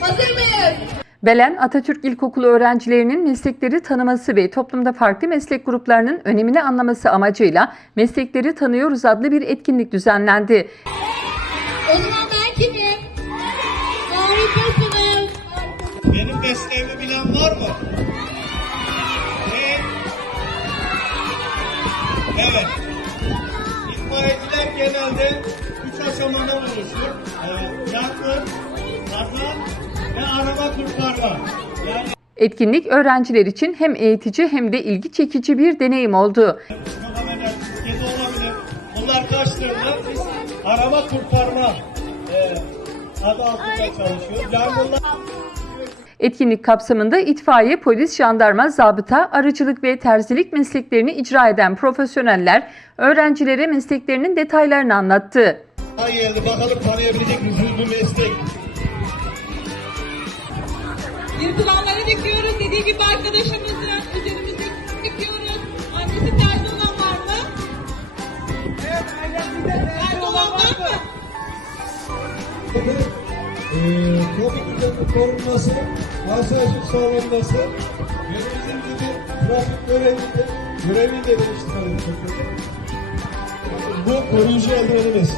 Hazır mıyız? Belen Atatürk İlkokulu öğrencilerinin meslekleri tanıması ve toplumda farklı meslek gruplarının önemini anlaması amacıyla Meslekleri Tanıyoruz adlı bir etkinlik düzenlendi. O zaman ben kimim? Harikasınız. Benim mesleğimi bilen var mı? Ne? Evet. İtfaiyeciler genelde üç aşamada oluşur. Ee, yangın, kazan kurtarma. Yani Etkinlik öğrenciler için hem eğitici hem de ilgi çekici bir deneyim oldu. Bunlar kaçtığında biz araba kurtarma e, adı altında çalışıyoruz. Yangınlar Etkinlik kapsamında itfaiye, polis, jandarma, zabıta, arıcılık ve terzilik mesleklerini icra eden profesyoneller öğrencilere mesleklerinin detaylarını anlattı. Geldi bakalım tanıyabilecek bu meslek? Yırtılanları dikiyoruz. Dediği gibi arkadaşımızın üzerimizde dikiyoruz. Annesi terzi olan var mı? Terzi olan var mı? Trafik düzeninin korunması, asayişin sağlanması, görevimizin gibi trafik görevinde, görevini de değiştirelim. Bu koruyucu eldivenimiz.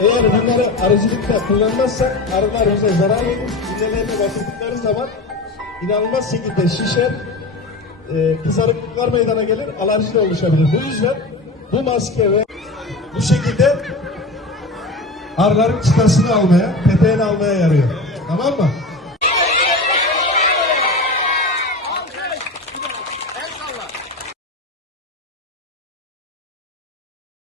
Eğer bunları arıcılıkta kullanmazsak arılar bize zarar verir. İğnelerine basıldıkları zaman inanılmaz şekilde şişer, e, kızarıklıklar meydana gelir, alerji de oluşabilir. Bu yüzden bu maske ve bu şekilde arıların çıtasını almaya, peteğini almaya yarıyor. Tamam mı?